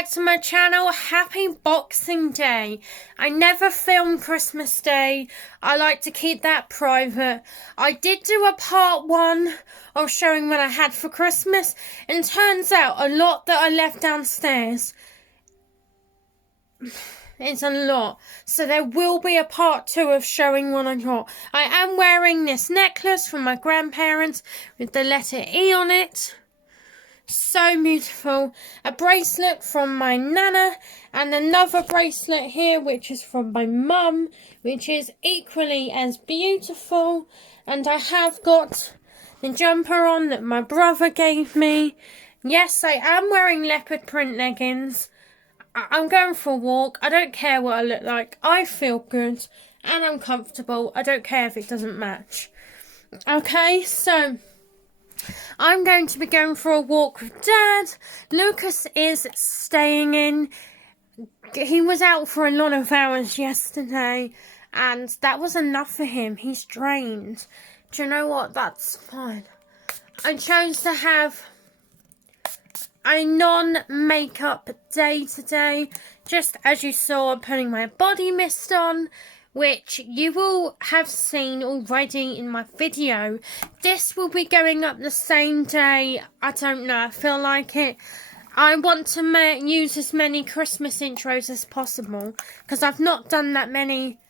back to my channel. Happy Boxing Day. I never film Christmas Day. I like to keep that private. I did do a part 1 of showing what I had for Christmas, and turns out a lot that I left downstairs. It's a lot. So there will be a part 2 of showing what I got. I am wearing this necklace from my grandparents with the letter E on it. So beautiful. A bracelet from my nana, and another bracelet here which is from my mum, which is equally as beautiful. And I have got the jumper on that my brother gave me. Yes, I am wearing leopard print leggings. I'm going for a walk. I don't care what I look like. I feel good and I'm comfortable. I don't care if it doesn't match. Okay, so I'm going to be going for a walk with Dad. Lucas is staying in. He was out for a lot of hours yesterday, and that was enough for him. He's drained. Do you know what? That's fine. I chose to have a non-makeup day today. Just as you saw, I'm putting my body mist on, which you will have seen already in my video. This will be going up the same day. I don't know, I feel like it. I want to use as many Christmas intros as possible, because I've not done that many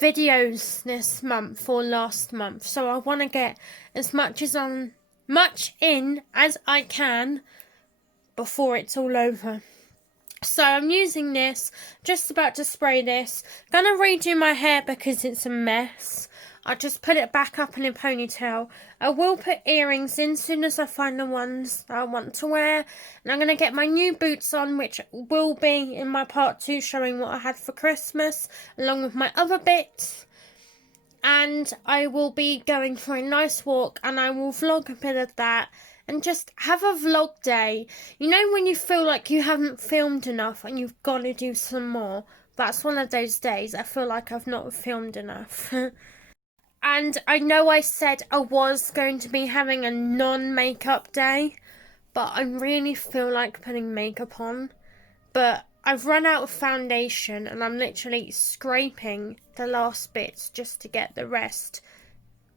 videos this month or last month. So I want to get as much in as I can before it's all over. So I'm using this, just about to spray this. Gonna redo my hair because it's a mess. I just put it back up in a ponytail. I will put earrings in as soon as I find the ones that I want to wear. And I'm gonna get my new boots on, which will be in my part 2 showing what I had for Christmas, along with my other bits. And I will be going for a nice walk, and I will vlog a bit of that. And just have a vlog day. You know when you feel like you haven't filmed enough and you've got to do some more? That's one of those days. I feel like I've not filmed enough. And I know I said I was going to be having a non-makeup day, but I really feel like putting makeup on. But I've run out of foundation and I'm literally scraping the last bits just to get the rest,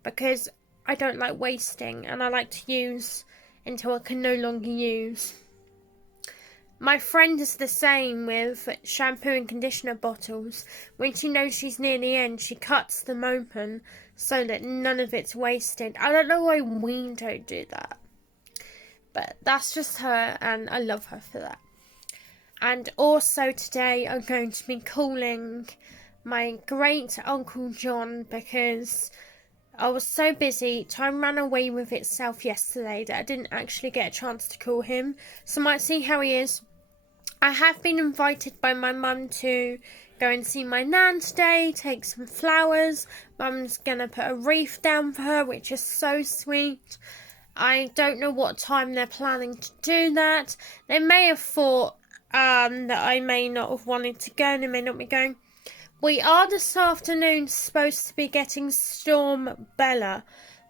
because I don't like wasting and I like to use until I can no longer use. My friend is the same with shampoo and conditioner bottles. When she knows she's near the end, she cuts them open so that none of it's wasted. I don't know why we don't do that, but that's just her, and I love her for that. And also today I'm going to be calling my great Uncle John, because I was so busy. Time ran away with itself yesterday that I didn't actually get a chance to call him. So I might see how he is. I have been invited by my mum to go and see my nan today, take some flowers. Mum's gonna put a wreath down for her, which is so sweet. I don't know what time they're planning to do that. They may have thought that I may not have wanted to go, and they may not be going. We are this afternoon supposed to be getting Storm Bella.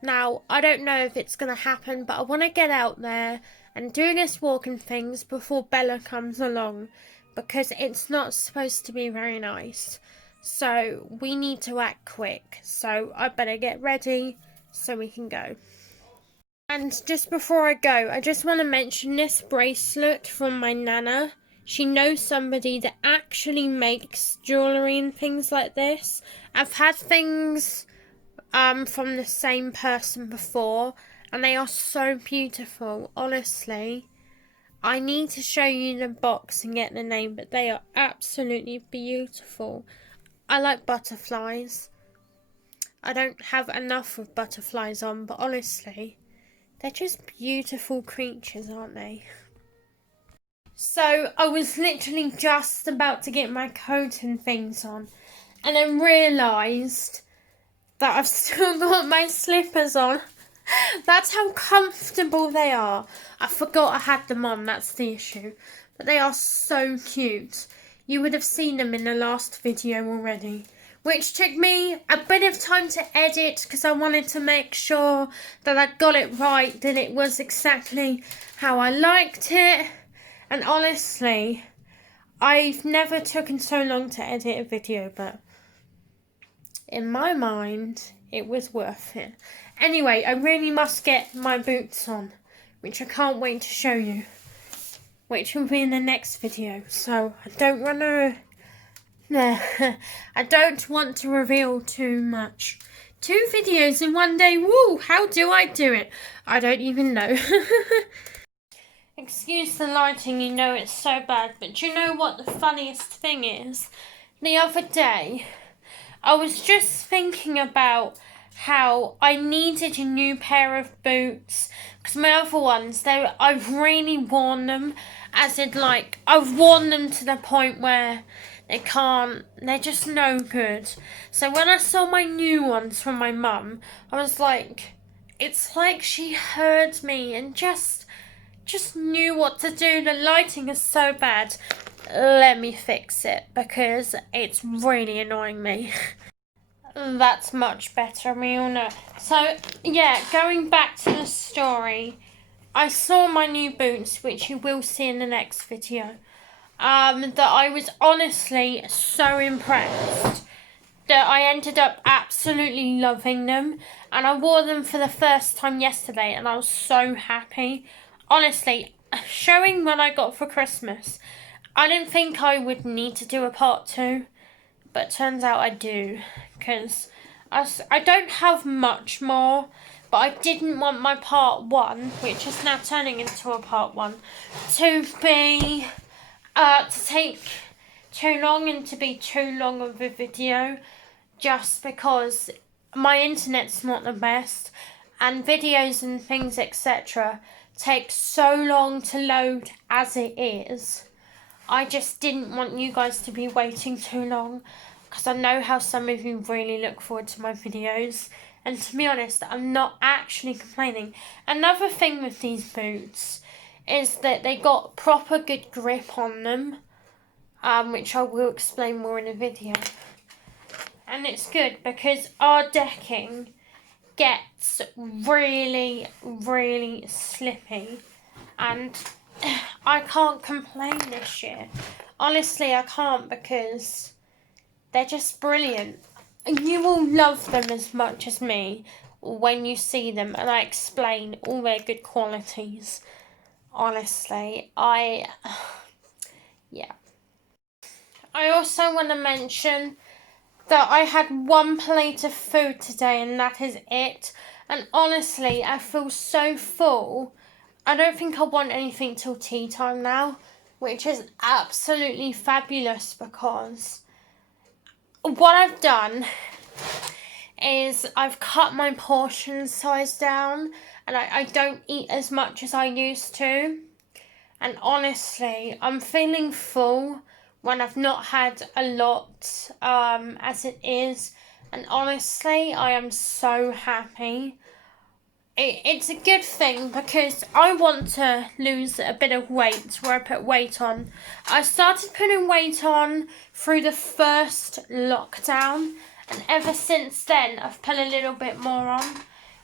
Now, I don't know if it's going to happen, but I want to get out there and do this walk and things before Bella comes along, because it's not supposed to be very nice. So, we need to act quick. So, I better get ready so we can go. And just before I go, I just want to mention this bracelet from my nana. She knows somebody that actually makes jewellery and things like this. I've had things from the same person before, and they are so beautiful, honestly. I need to show you the box and get the name, but they are absolutely beautiful. I like butterflies. I don't have enough of butterflies on, but honestly, they're just beautiful creatures, aren't they? So I was literally just about to get my coat and things on, and then realised that I've still got my slippers on. That's how comfortable they are. I forgot I had them on, that's the issue. But they are so cute. You would have seen them in the last video already, which took me a bit of time to edit because I wanted to make sure that I got it right, that it was exactly how I liked it. And honestly, I've never taken so long to edit a video, but in my mind, it was worth it. Anyway, I really must get my boots on, which I can't wait to show you, which will be in the next video. So I don't want to, I don't want to reveal too much. 2 videos in one day, woo, how do I do it? I don't even know. Excuse the lighting, you know it's so bad, but do you know what the funniest thing is? The other day, I was just thinking about how I needed a new pair of boots, because my other ones, I've really worn them, as in like, I've worn them to the point where they're just no good. So when I saw my new ones from my mum, I was like, it's like she heard me and just knew what to do. The lighting is so bad. Let me fix it because it's really annoying me. That's much better, we all know. So yeah, going back to the story, I saw my new boots, which you will see in the next video. That I was honestly so impressed that I ended up absolutely loving them, and I wore them for the first time yesterday and I was so happy. Honestly, showing what I got for Christmas, I didn't think I would need to do a part 2, but turns out I do, because I don't have much more, but I didn't want my part 1, which is now turning into a part 1, to be to take too long and to be too long of a video, just because my internet's not the best and videos and things etc. take so long to load as it is. I just didn't want you guys to be waiting too long, because I know how some of you really look forward to my videos, and to be honest, I'm not actually complaining. Another thing with these boots is that they got proper good grip on them, which I will explain more in a video. And it's good because our decking gets really, really slippy, and I can't complain this year. Honestly, I can't, because they're just brilliant. You will love them as much as me when you see them and I explain all their good qualities. Honestly, yeah. I also want to mention that I had 1 plate of food today and that is it. And honestly, I feel so full. I don't think I want anything till tea time now, which is absolutely fabulous, because what I've done is I've cut my portion size down, and I don't eat as much as I used to. And honestly, I'm feeling full when I've not had a lot as it is. And honestly, I am so happy. It's a good thing, because I want to lose a bit of weight where I put weight on. I started putting weight on through the first lockdown, and ever since then I've put a little bit more on,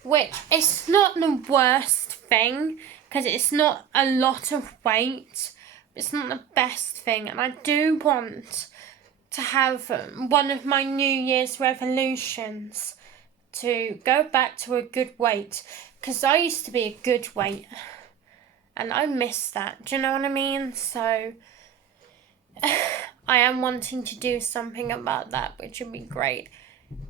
which is not the worst thing, because it's not a lot of weight. It's not the best thing, and I do want to have one of my New Year's resolutions to go back to a good weight, because I used to be a good weight and I miss that. Do you know what I mean? So I am wanting to do something about that, which would be great.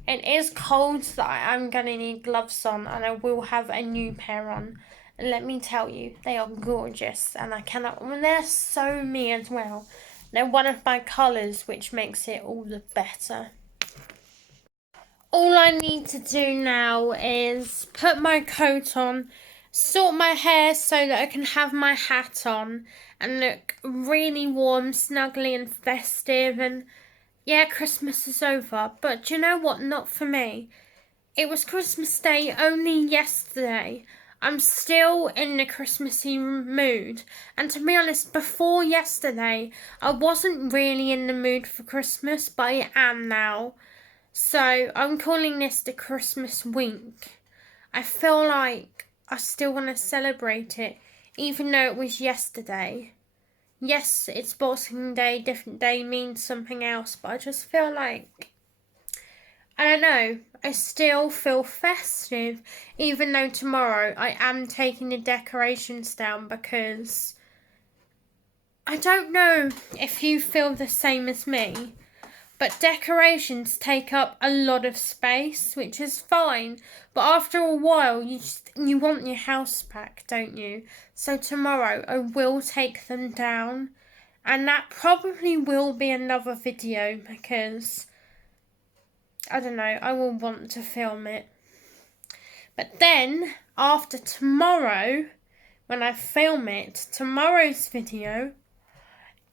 It is cold, so I am going to need gloves on, and I will have a new pair on. And let me tell you, they are gorgeous, and I cannot, well, they're so me as well. They're one of my colours, which makes it all the better. All I need to do now is put my coat on, sort my hair so that I can have my hat on and look really warm, snuggly and festive. And yeah, Christmas is over, but do you know what? Not for me. It was Christmas Day only yesterday. I'm still in the Christmassy mood, and to be honest, before yesterday I wasn't really in the mood for Christmas, but I am now. So I'm calling this the Christmas week. I feel like I still want to celebrate it, even though it was yesterday. yes, it's Boxing Day, different day means something else, but I just feel like, I don't know, I still feel festive, even though tomorrow I am taking the decorations down because I don't know if you feel the same as me, but decorations take up a lot of space, which is fine, but after a while you want your house back, don't you? So tomorrow I will take them down, and that probably will be another video because I don't know, I will want to film it. But then, after tomorrow, when I film it, tomorrow's video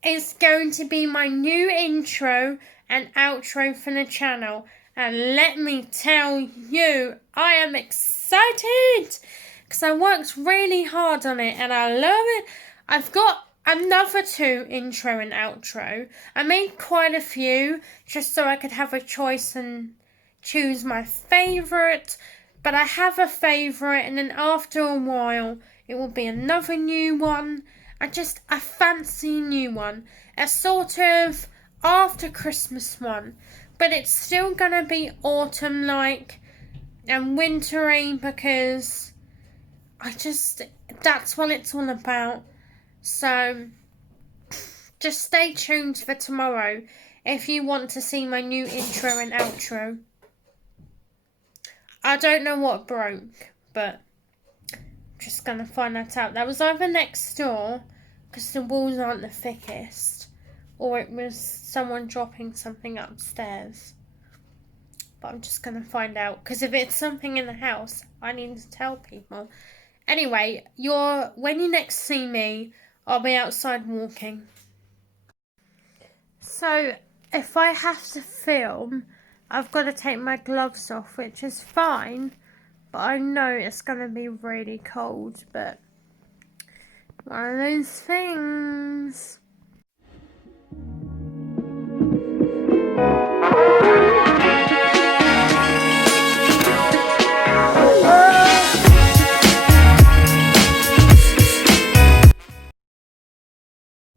is going to be my new intro and outro for the channel. And let me tell you, I am excited because I worked really hard on it and I love it. I've got another 2 intro and outro. I made quite a few just so I could have a choice and choose my favourite. But I have a favourite, and then after a while it will be another new one. I fancy a new one. A sort of after Christmas one. But it's still gonna be autumn-like and wintry because that's what it's all about. So just stay tuned for tomorrow if you want to see my new intro and outro. I don't know what broke, but I'm just gonna find that out. That was either next door, because the walls aren't the thickest, or it was someone dropping something upstairs. But I'm just gonna find out, because if it's something in the house, I need to tell people. Anyway, when you next see me, I'll be outside walking. So, if I have to film, I've got to take my gloves off, which is fine, but I know it's going to be really cold, but one of those things.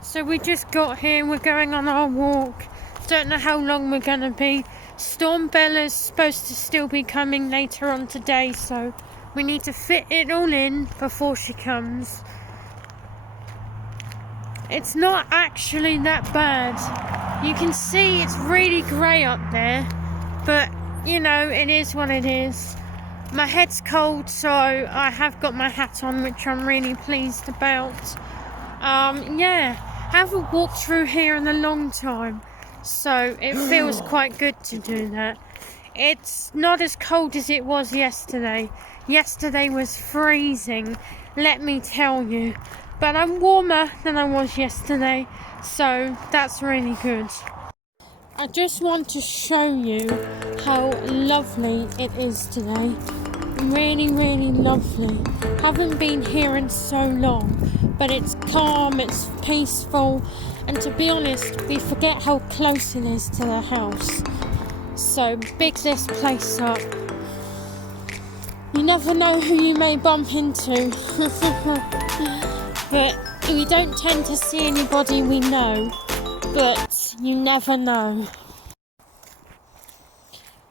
So we just got here, we're going on our walk. Don't know how long we're going to be. Storm Bella's supposed to still be coming later on today, so we need to fit it all in before she comes. It's not actually that bad. You can see it's really grey up there, but you know, it is what it is. My head's cold, so I have got my hat on, which I'm really pleased about. Yeah, haven't walked through here in a long time, so it feels quite good to do that. It's not as cold as it was yesterday. Yesterday was freezing, let me tell you. But I'm warmer than I was yesterday, so that's really good. I just want to show you how lovely it is today. Really, really lovely. Haven't been here in so long, but it's calm, it's peaceful, and to be honest, we forget how close it is to the house. So big this place up. You never know who you may bump into. But we don't tend to see anybody we know, but you never know.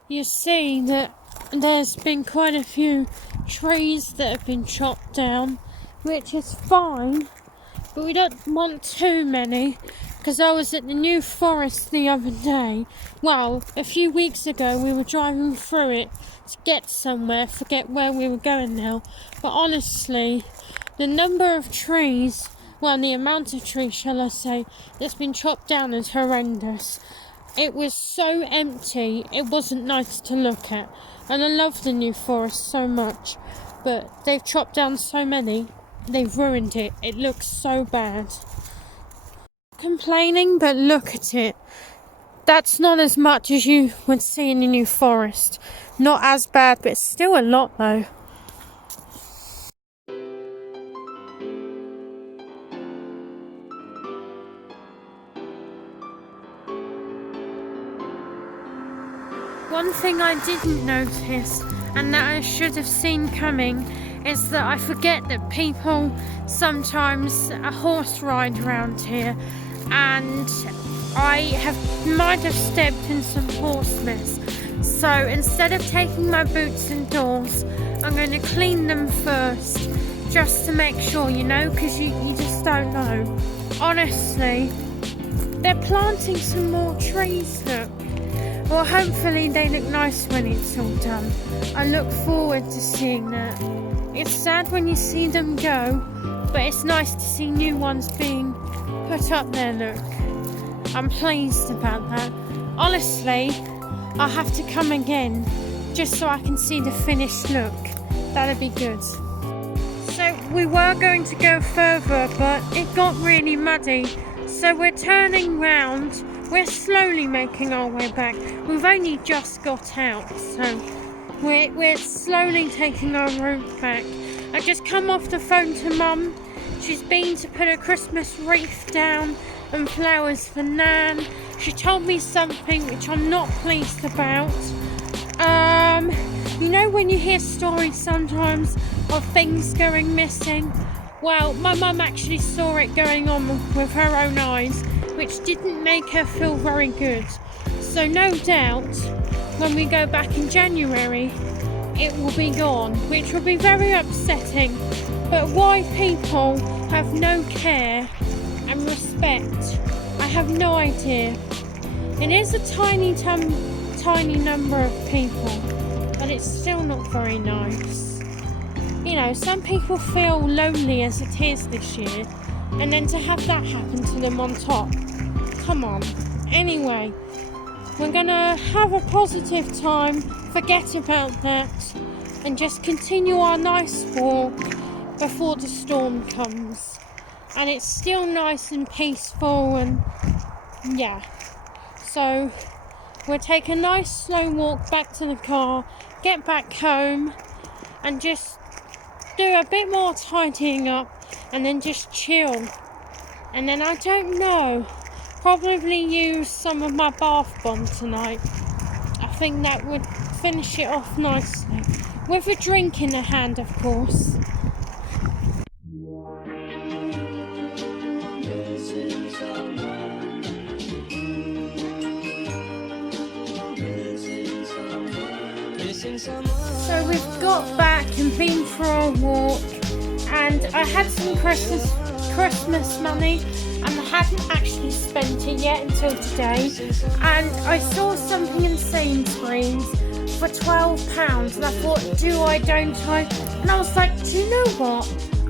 You see that there's been quite a few trees that have been chopped down, which is fine, but we don't want too many, because I was at the New Forest the other day. Well, a few weeks ago we were driving through it to get somewhere, forget where we were going now, but honestly, the number of trees, well, the amount of trees, shall I say, that's been chopped down is horrendous. It was so empty, it wasn't nice to look at. And I love the New Forest so much, but they've chopped down so many, they've ruined it. It looks so bad. Complaining, but look at it. That's not as much as you would see in the New Forest. Not as bad, but it's still a lot though. One thing I didn't notice, and that I should have seen coming, is that I forget that people sometimes horse ride around here, and might have stepped in some horse mess. So instead of taking my boots indoors, I'm going to clean them first, just to make sure, because you just don't know. Honestly, they're planting some more trees, look. Well, hopefully they look nice when it's all done. I look forward to seeing that. It's sad when you see them go, but it's nice to see new ones being put up there, look. I'm pleased about that. Honestly, I'll have to come again, just so I can see the finished look. That'd be good. So we were going to go further, but it got really muddy. So we're turning round. We're slowly making our way back. We've only just got out, so we're slowly taking our route back. I just come off the phone to Mum. She's been to put a Christmas wreath down and flowers for Nan. She told me something which I'm not pleased about. When you hear stories sometimes of things going missing? Well, my mum actually saw it going on with her own eyes, which didn't make her feel very good. So no doubt, when we go back in January, it will be gone, which will be very upsetting. But why people have no care and respect, I have no idea. It is a tiny number of people, but it's still not very nice. Some people feel lonely as it is this year, and then to have that happen to them on top. Come on. Anyway, we're gonna have a positive time, forget about that, and just continue our nice walk before the storm comes. And it's still nice and peaceful, and yeah. So we'll take a nice slow walk back to the car, get back home, and just do a bit more tidying up, and then just chill. And then I don't know, probably use some of my bath bomb tonight. I think that would finish it off nicely, with a drink in the hand, of course. So we've got back and been for a walk, and I had some Christmas money, and I hadn't actually spent it yet until today. And I saw something in Sainsbury's for £12, and I thought, do I, don't I? And I was like, do you know what?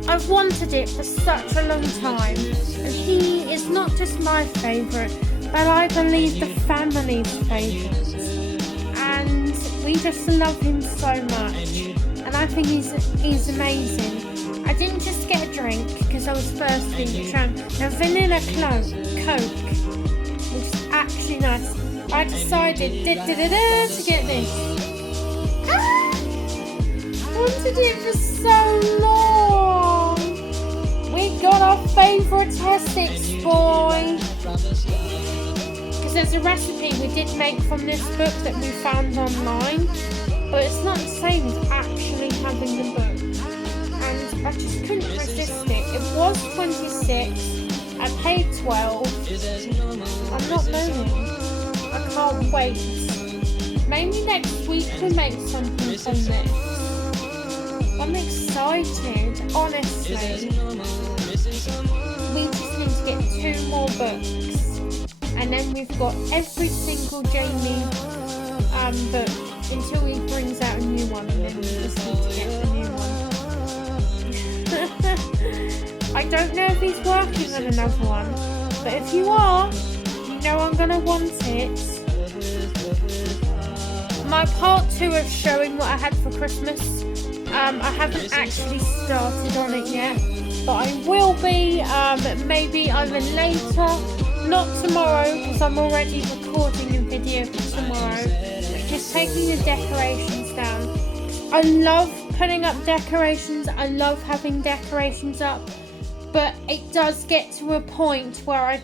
I've wanted it for such a long time, and he is not just my favourite, but I believe the family's favourite. And we just love him so much, and I think he's amazing. I didn't just get a drink because I was thirsty to try a vanilla Coke, which is actually nice. I decided to get this. Wanted it for so long. We got our favourite Essex boy. Because there's a recipe we did make from this book that we found online, but it's not the same as actually having the book. And I just couldn't resist it. It was 26. I paid 12. I'm not moaning. I can't wait. Maybe next week we make something from this. I'm excited, honestly. We just need to get 2 more books. And then we've got every single Jamie book until he brings out a new one, and then we just need to get the new one. I don't know if he's working on another one, but if you are, you know I'm going to want it. My part 2 of showing what I had for Christmas, I haven't actually started on it yet, but I will be maybe either later. Not tomorrow, because I'm already recording a video for tomorrow. Just taking the decorations down. I love putting up decorations. I love having decorations up. But it does get to a point where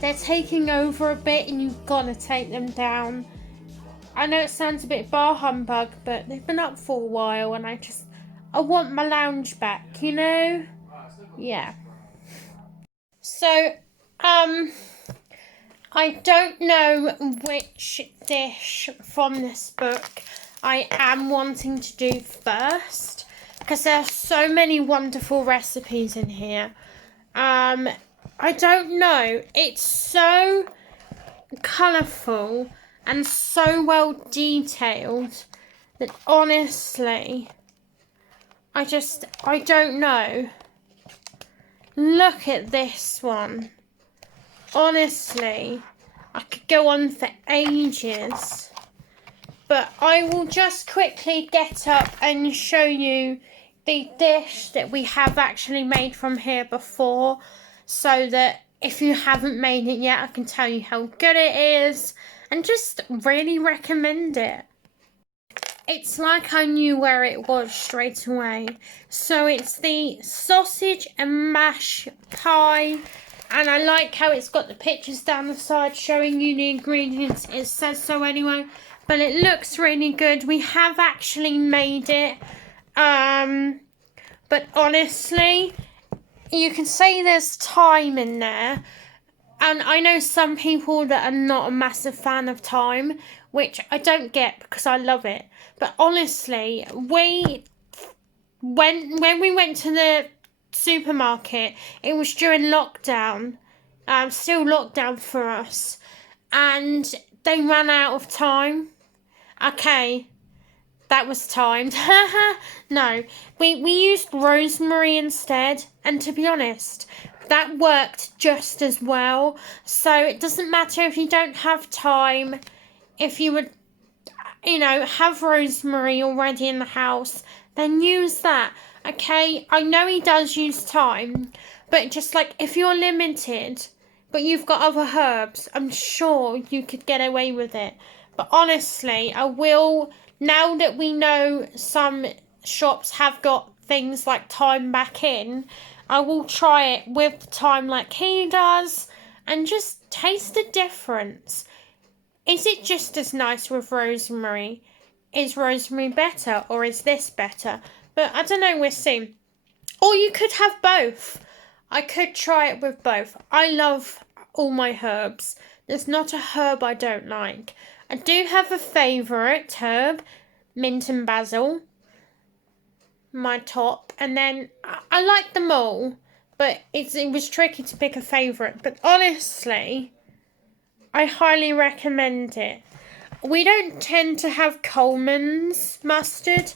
they're taking over a bit, and you've got to take them down. I know it sounds a bit bar humbug, but they've been up for a while, and I want my lounge back, you know? Yeah. So, I don't know which dish from this book I am wanting to do first, because there are so many wonderful recipes in here. I don't know. It's so colourful and so well detailed that honestly, I don't know. Look at this one. Honestly, I could go on for ages. But I will just quickly get up and show you the dish that we have actually made from here before, so that if you haven't made it yet, I can tell you how good it is and just really recommend it. It's like I knew where it was straight away. So it's the sausage and mash pie. And I like how it's got the pictures down the side showing you the ingredients. It says so anyway. But it looks really good. We have actually made it. But honestly, you can say there's thyme in there. And I know some people that are not a massive fan of thyme, which I don't get because I love it. But honestly, when we went to the supermarket, it was during lockdown, still lockdown for us, and they ran out of thyme. Okay, that was timed. No, we used rosemary instead, and to be honest, that worked just as well. So it doesn't matter if you don't have thyme, if you would, have rosemary already in the house, then use that. Okay, I know he does use thyme, but just like if you're limited, but you've got other herbs, I'm sure you could get away with it. But honestly, I will, now that we know some shops have got things like thyme back in, I will try it with the thyme like he does and just taste the difference. Is it just as nice with rosemary? Is rosemary better or is this better? But I don't know, we'll see. Or you could have both. I could try it with both. I love all my herbs. There's not a herb I don't like. I do have a favourite herb, mint and basil. My top. And then I like them all. But it was tricky to pick a favourite. But honestly, I highly recommend it. We don't tend to have Coleman's mustard.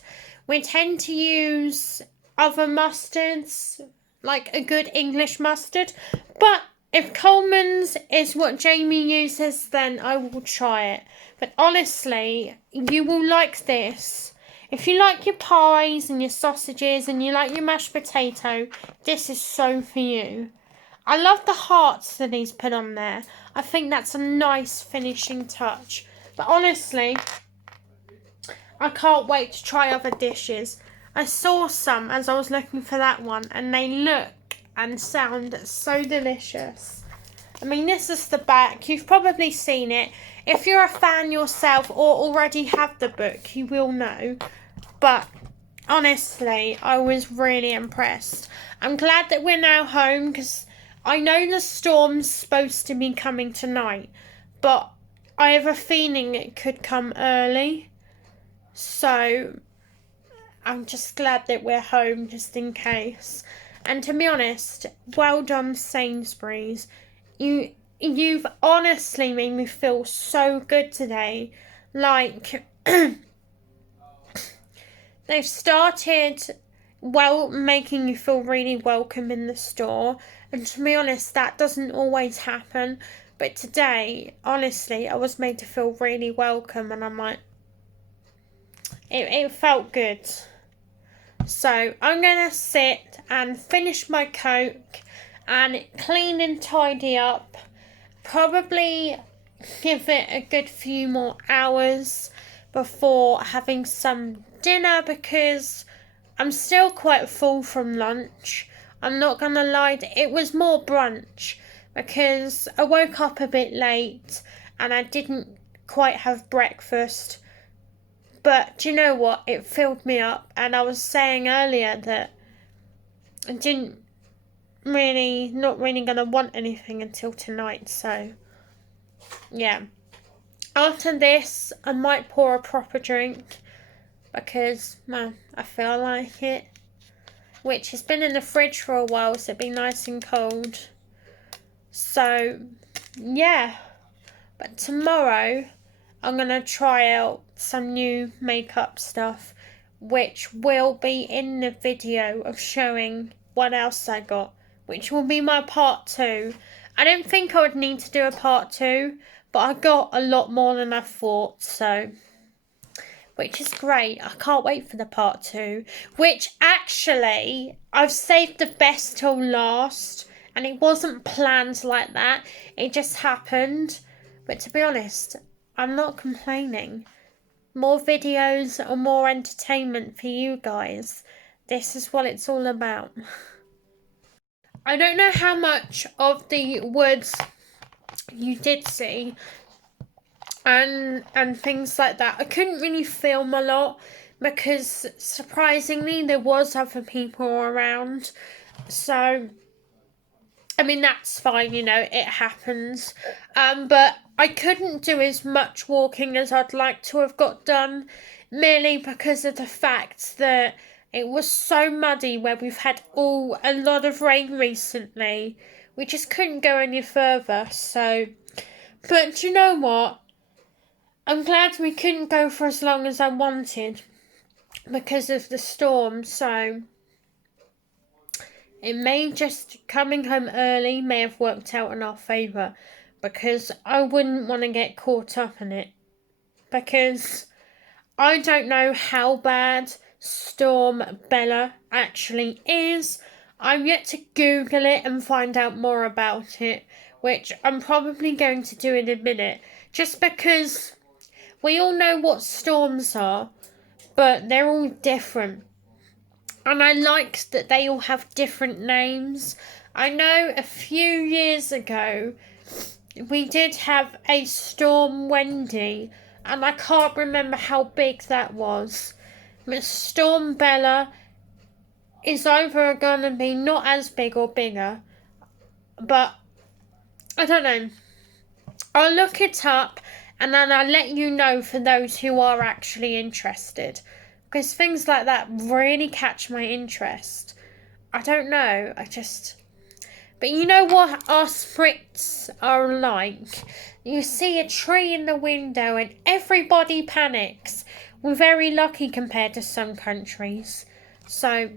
We tend to use other mustards, like a good English mustard. But if Coleman's is what Jamie uses, then I will try it. But honestly, you will like this. If you like your pies and your sausages and you like your mashed potato, this is so for you. I love the hearts that he's put on there. I think that's a nice finishing touch. But honestly, I can't wait to try other dishes. I saw some as I was looking for that one, and they look and sound so delicious. I mean, this is the back. You've probably seen it. If you're a fan yourself or already have the book, you will know. But honestly, I was really impressed. I'm glad that we're now home because I know the storm's supposed to be coming tonight, but I have a feeling it could come early. So I'm just glad that we're home just in case. And to be honest, well done Sainsbury's. You've honestly made me feel so good today. Like they've started making you feel really welcome in the store. And to be honest, that doesn't always happen. But today, honestly, I was made to feel really welcome, and I'm like, it felt good. So I'm going to sit and finish my Coke and clean and tidy up. Probably give it a good few more hours before having some dinner because I'm still quite full from lunch. I'm not going to lie, it was more brunch because I woke up a bit late and I didn't quite have breakfast But do you know what? It filled me up, and I was saying earlier that I not really gonna want anything until tonight. So yeah, after this, I might pour a proper drink because man, I feel like it. Which has been in the fridge for a while, so it'd be nice and cold. So yeah, but tomorrow I'm gonna try out some new makeup stuff, which will be in the video of showing what else I got, which will be my part 2. I didn't think I would need to do a part 2, but I got a lot more than I thought, so which is great. I can't wait for the part 2, which actually I've saved the best till last, and it wasn't planned like that. It just happened. But to be honest, I'm not complaining. More videos or more entertainment for you guys. This is what it's all about. I don't know how much of the woods you did see and things like that. I couldn't really film a lot because surprisingly there was other people around. So I mean, that's fine, you know, it happens. But I couldn't do as much walking as I'd like to have got done, merely because of the fact that it was so muddy where we've had a lot of rain recently. We just couldn't go any further, so. But you know what? I'm glad we couldn't go for as long as I wanted because of the storm, so it may just coming home early may have worked out in our favour because I wouldn't want to get caught up in it because I don't know how bad Storm Bella actually is. I'm yet to Google it and find out more about it, which I'm probably going to do in a minute, just because we all know what storms are, but they're all different. And I like that they all have different names. I know a few years ago we did have a Storm Wendy, and I can't remember how big that was. But Storm Bella is either going to be not as big or bigger, but I don't know. I'll look it up and then I'll let you know for those who are actually interested. Because things like that really catch my interest. I don't know, But you know what our Sprits are like? You see a tree in the window and everybody panics. We're very lucky compared to some countries. So,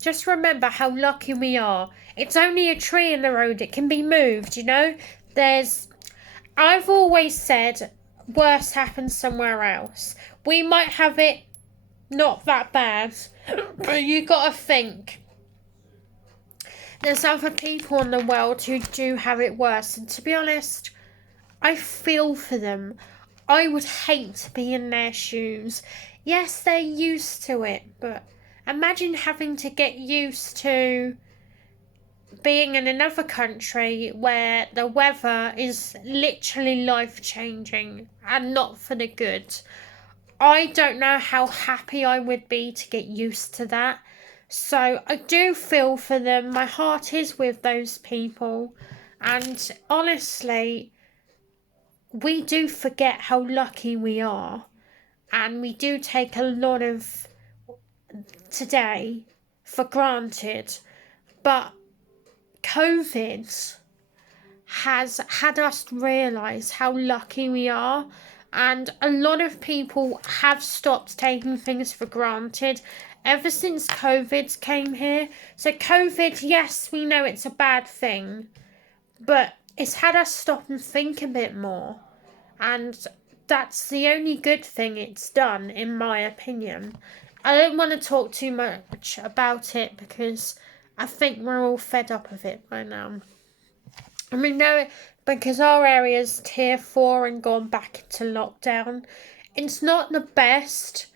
just remember how lucky we are. It's only a tree in the road, it can be moved, you know? I've always said worse happens somewhere else. We might have it not that bad, but you gotta think. There's other people in the world who do have it worse, and to be honest, I feel for them. I would hate to be in their shoes. Yes, they're used to it, but imagine having to get used to being in another country where the weather is literally life-changing and not for the good. I don't know how happy I would be to get used to that. So I do feel for them. My heart is with those people. And honestly, we do forget how lucky we are. And we do take a lot of today for granted. But COVID has had us realise how lucky we are. And a lot of people have stopped taking things for granted ever since COVID came here. So COVID, yes, we know it's a bad thing, but it's had us stop and think a bit more. And that's the only good thing it's done, in my opinion. I don't want to talk too much about it because I think we're all fed up of it by now. I mean, no, because our area's tier 4 and gone back into lockdown. It's not the best,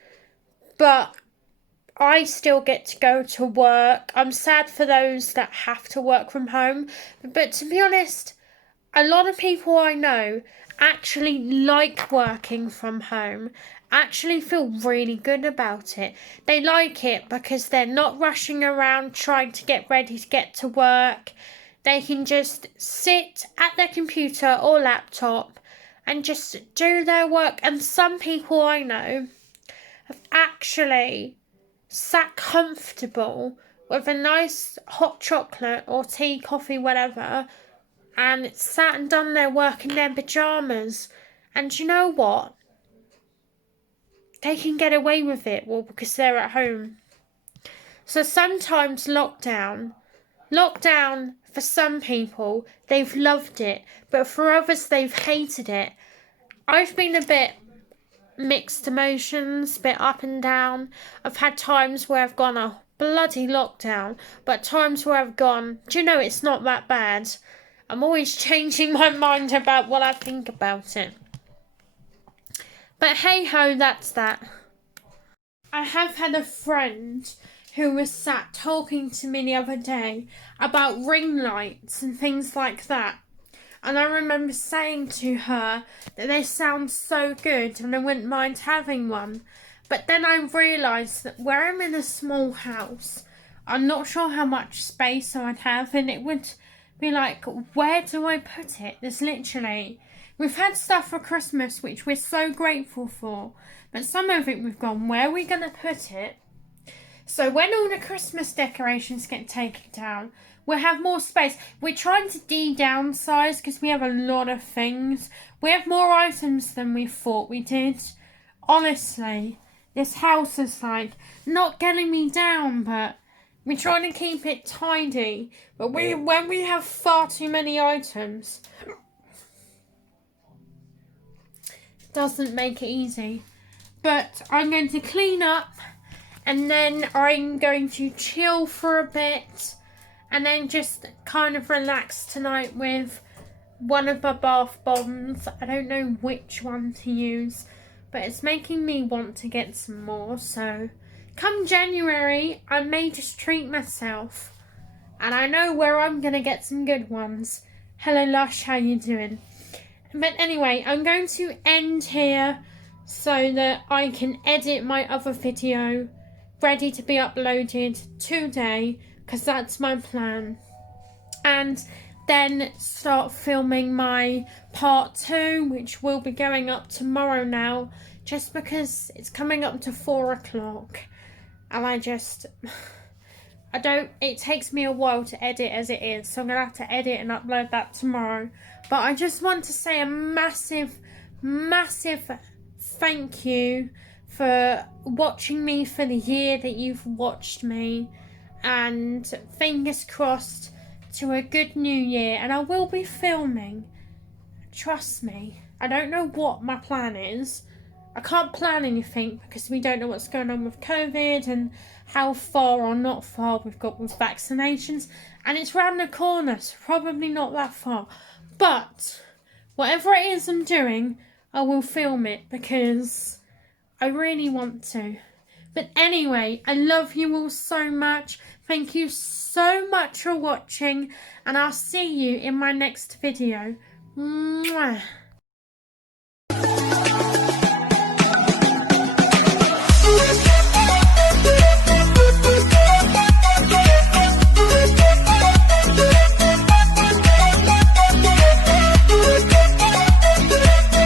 but I still get to go to work. I'm sad for those that have to work from home. But to be honest, a lot of people I know actually like working from home, actually feel really good about it. They like it because they're not rushing around trying to get ready to get to work. They can just sit at their computer or laptop and just do their work. And some people I know have actually sat comfortable with a nice hot chocolate or tea, coffee, whatever, and sat and done their work in their pyjamas. And you know what? They can get away with it, well, because they're at home. So sometimes lockdown for some people, they've loved it, but for others, they've hated it. I've been a bit mixed emotions, a bit up and down. I've had times where I've gone, oh, bloody lockdown, but times where I've gone, do you know, it's not that bad. I'm always changing my mind about what I think about it. But hey ho, that's that. I have had a friend who was sat talking to me the other day about ring lights and things like that. And I remember saying to her that they sound so good and I wouldn't mind having one. But then I realised that where I'm in a small house, I'm not sure how much space I'd have, and it would be like, where do I put it? There's literally... We've had stuff for Christmas which we're so grateful for, but some of it we've gone, where are we going to put it? So when all the Christmas decorations get taken down, we'll have more space. We're trying to downsize because we have a lot of things. We have more items than we thought we did. Honestly, this house is like not getting me down, but we're trying to keep it tidy. But when we have far too many items, it doesn't make it easy. But I'm going to clean up, and then I'm going to chill for a bit, and then just kind of relax tonight with one of my bath bombs. I don't know which one to use, but it's making me want to get some more. So come January, I may just treat myself, and I know where I'm going to get some good ones. Hello Lush, how you doing? But anyway, I'm going to end here so that I can edit my other video ready to be uploaded today, because that's my plan, and then start filming my part 2, which will be going up tomorrow now, just because it's coming up to 4 o'clock and it takes me a while to edit as it is, so I'm gonna have to edit and upload that tomorrow. But I just want to say a massive thank you for watching me for the year that you've watched me, and fingers crossed to a good new year. And I will be filming, trust me. I don't know what my plan is. I can't plan anything because we don't know what's going on with COVID and how far or not far we've got with vaccinations, and it's round the corner, so probably not that far. But whatever it is I'm doing, I will film it because I really want to. But anyway, I love you all so much. Thank you so much for watching, and I'll see you in my next video. Mwah.